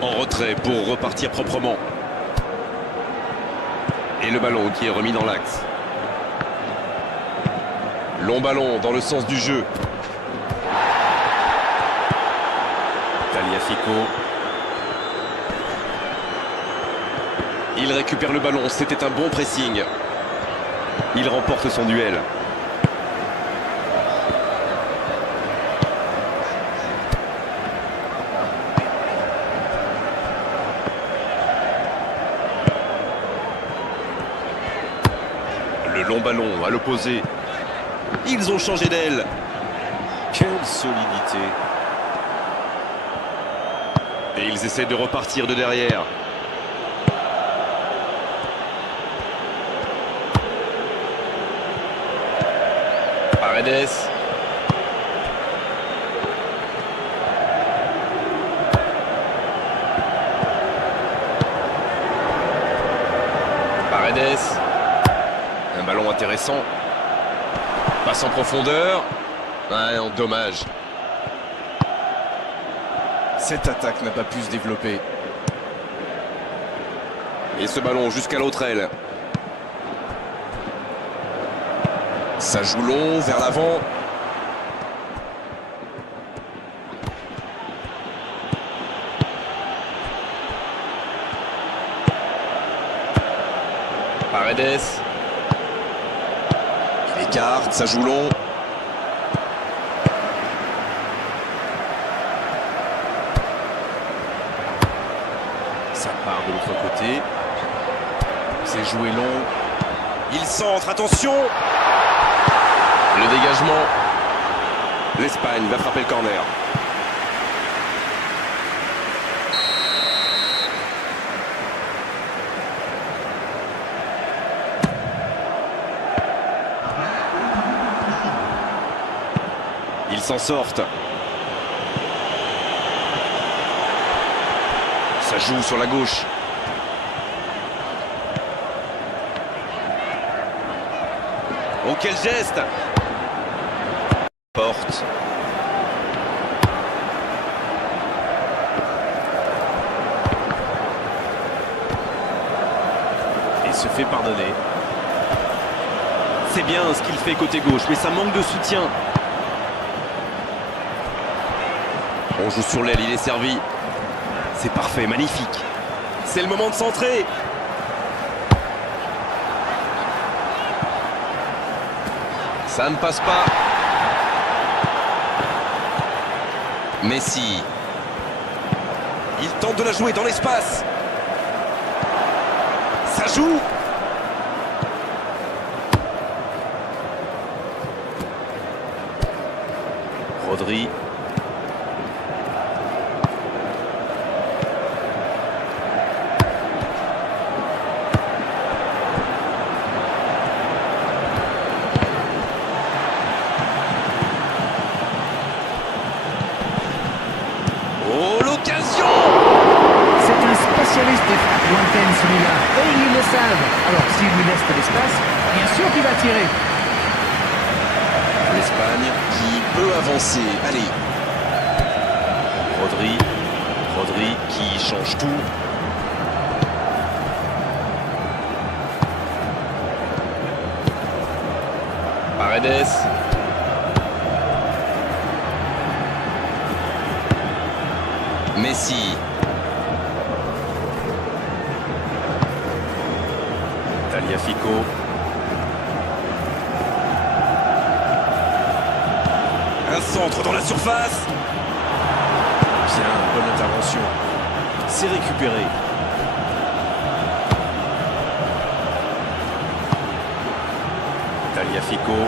En retrait pour repartir proprement. Et le ballon qui est remis dans l'axe. Long ballon dans le sens du jeu. Tagliafico. Il récupère le ballon, c'était un bon pressing. Il remporte son duel. Le long ballon à l'opposé. Ils ont changé d'aile. Quelle solidité. Et ils essaient de repartir de derrière. Paredes. Paredes. Un ballon intéressant. Passe en profondeur. Ah non, dommage. Cette attaque n'a pas pu se développer. Et ce ballon jusqu'à l'autre aile. Ça joue long, vers l'avant. Paredes. Il écarte, ça joue long. Ça part de l'autre côté. C'est joué long. Il centre, attention! Le dégagement. L'Espagne va frapper le corner. Ils s'en sortent. Ça joue sur la gauche. Oh, quel geste! Porte. Et se fait pardonner. C'est bien ce qu'il fait côté gauche, mais ça manque de soutien. On joue sur l'aile, il est servi. C'est parfait, magnifique. C'est le moment de centrer. Ça ne passe pas. Messi. Il tente de la jouer dans l'espace. Ça joue. Rodri. Spécialiste des frappes lointaines celui-là, et ils le savent. Alors s'il lui laisse de l'espace, bien sûr qu'il va tirer. L'Espagne qui peut avancer. Allez. Rodri qui change tout. Paredes. Messi. Tagliafico. Un centre dans la surface. Bien, bonne intervention. C'est récupéré. Tagliafico.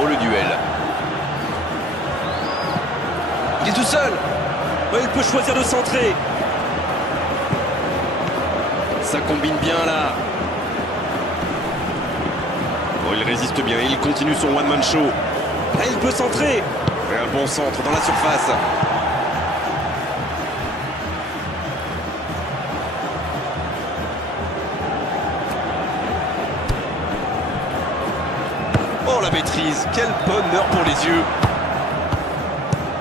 Oh, le duel. Il est tout seul. Oh, il peut choisir de centrer. Ça combine bien là. Oh, il résiste bien, il continue son one-man show. Là, il peut centrer. Et un bon centre dans la surface. Oh, la maîtrise. Quel bonheur pour les yeux.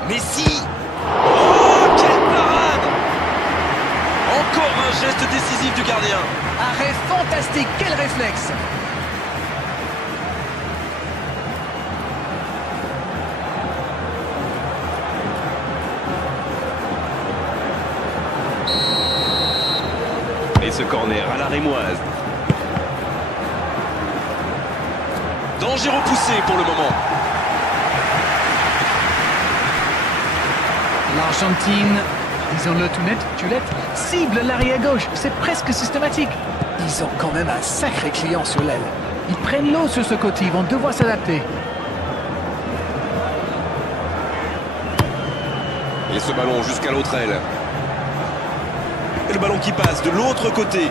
Messi. Oh, Encore un geste décisif du gardien. Arrêt fantastique, quel réflexe! Et ce corner à la rémoise. Danger repoussé pour le moment. L'Argentine, disons-le tout net, Tulette, cible l'arrière gauche. C'est presque systématique. Ils ont quand même un sacré client sur l'aile. Ils prennent l'eau sur ce côté, ils vont devoir s'adapter. Et ce ballon jusqu'à l'autre aile. Et le ballon qui passe de l'autre côté.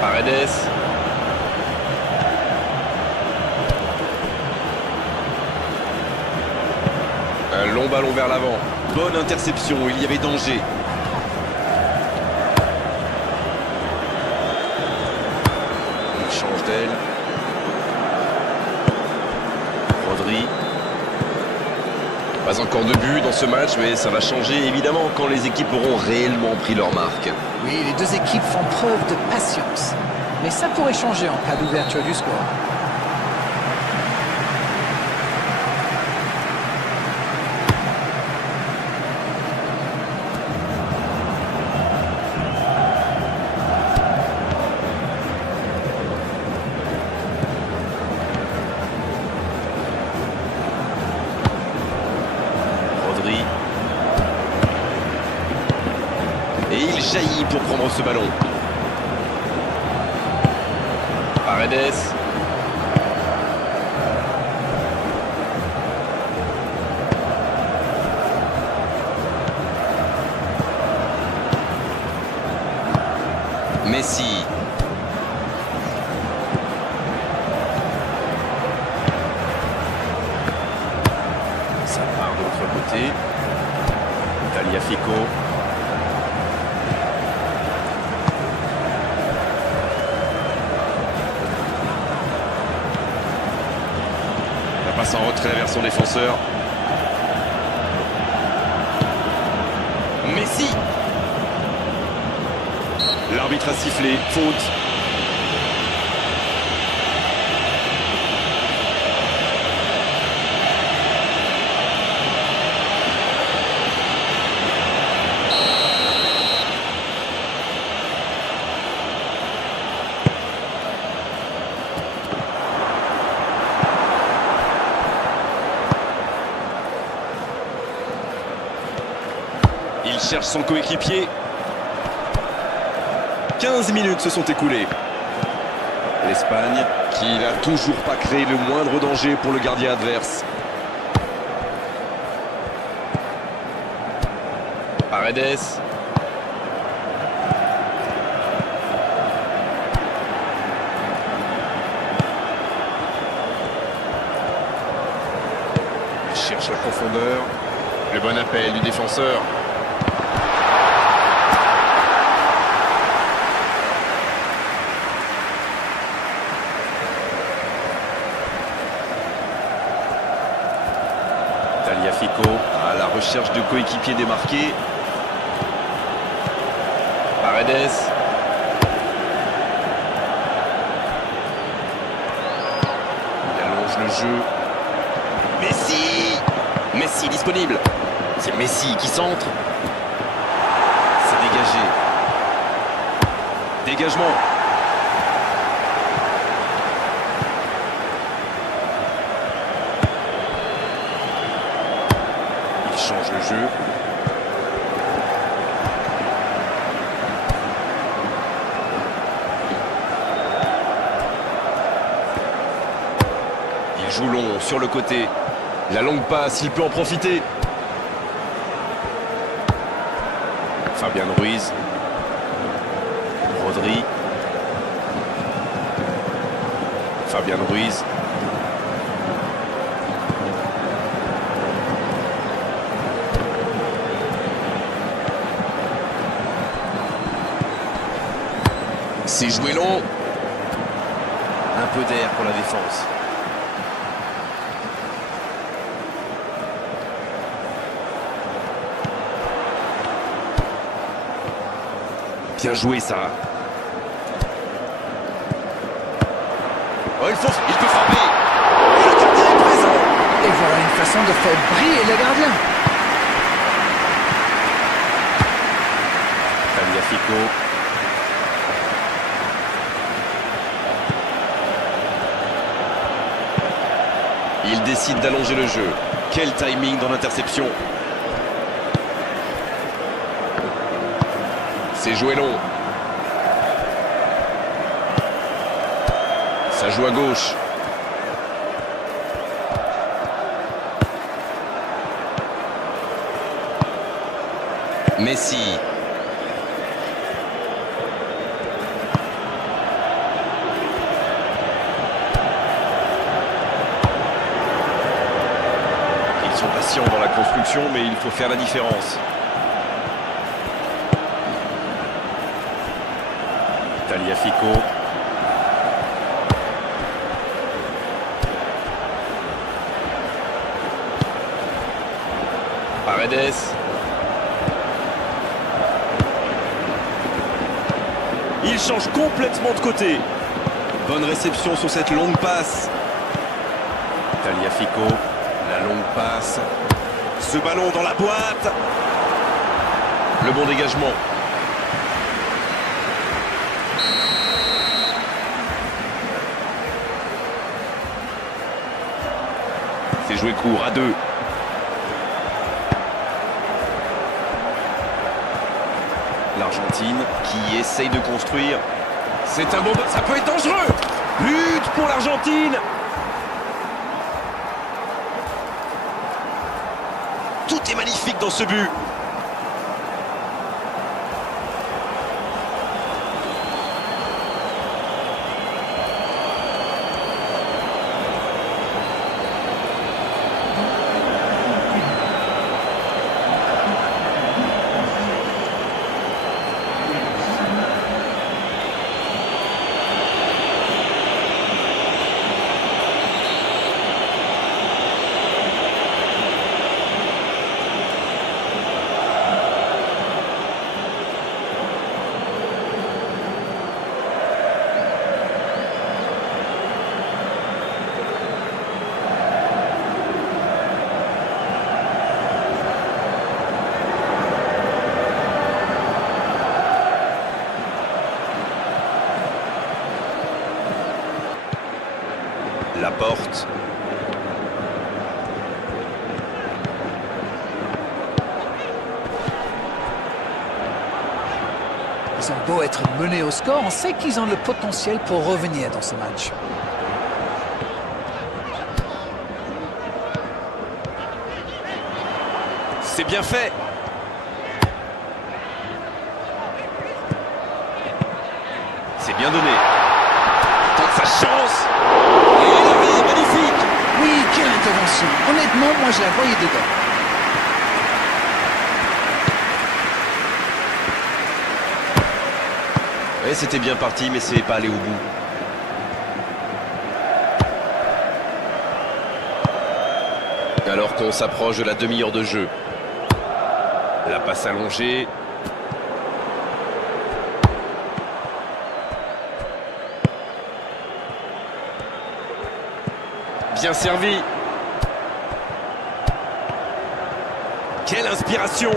Paredes. Un long ballon vers l'avant. Bonne interception, il y avait danger. Il change d'aile. Rodri. Pas encore de but dans ce match, mais ça va changer évidemment quand les équipes auront réellement pris leur marque. Oui, les deux équipes font preuve de patience. Mais ça pourrait changer en cas d'ouverture du score. Rodri. Et il jaillit pour prendre ce ballon. Paredes. Messi. Ça part de l'autre côté. Tagliafico. La passe en retrait vers son défenseur. Messi. L'arbitre a sifflé, faute. Il cherche son coéquipier. 15 minutes se sont écoulées. L'Espagne qui n'a toujours pas créé le moindre danger pour le gardien adverse. Paredes. Il cherche la profondeur. Le bon appel du défenseur. Tagliafico à la recherche de coéquipiers démarqués. Paredes. Il allonge le jeu. Messi. Messi disponible. C'est Messi qui centre. C'est dégagé. Dégagement. Il change le jeu. Il joue long sur le côté. La longue passe, il peut en profiter. Fabian Ruiz. Rodri. Fabian Ruiz. C'est joué long. Un peu d'air pour la défense. Bien joué ça. Oh, il peut frapper. Et le gardien est présent. Et voilà une façon de faire briller le gardien. Tagliafico. Il décide d'allonger le jeu. Quel timing dans l'interception. C'est joué long. Ça joue à gauche. Messi. Ils sont patients dans la construction, mais il faut faire la différence. Tagliafico. Paredes. Il change complètement de côté. Bonne réception sur cette longue passe. Tagliafico. La longue passe. Ce ballon dans la boîte. Le bon dégagement. C'est joué court à 2. L'Argentine qui essaye de construire. C'est un bon... Ça peut être dangereux. But pour l'Argentine. Tout est magnifique dans ce but. La porte. Ils ont beau être menés au score, on sait qu'ils ont le potentiel pour revenir dans ce match. C'est bien fait. C'est bien donné. Tente sa chance. Et il est magnifique. Oui, quelle intervention. Honnêtement, moi je la voyais dedans. Ouais, c'était bien parti, mais c'est pas allé au bout. Alors qu'on s'approche de la demi-heure de jeu. La passe allongée. Bien servi. Quelle inspiration!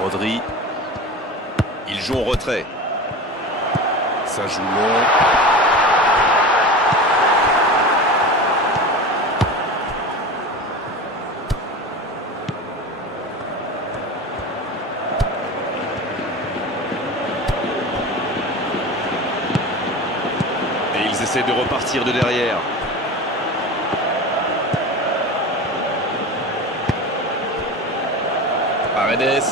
Rodri. Il joue en retrait. Ça joue long. Et ils essaient de repartir de derrière. Paredes.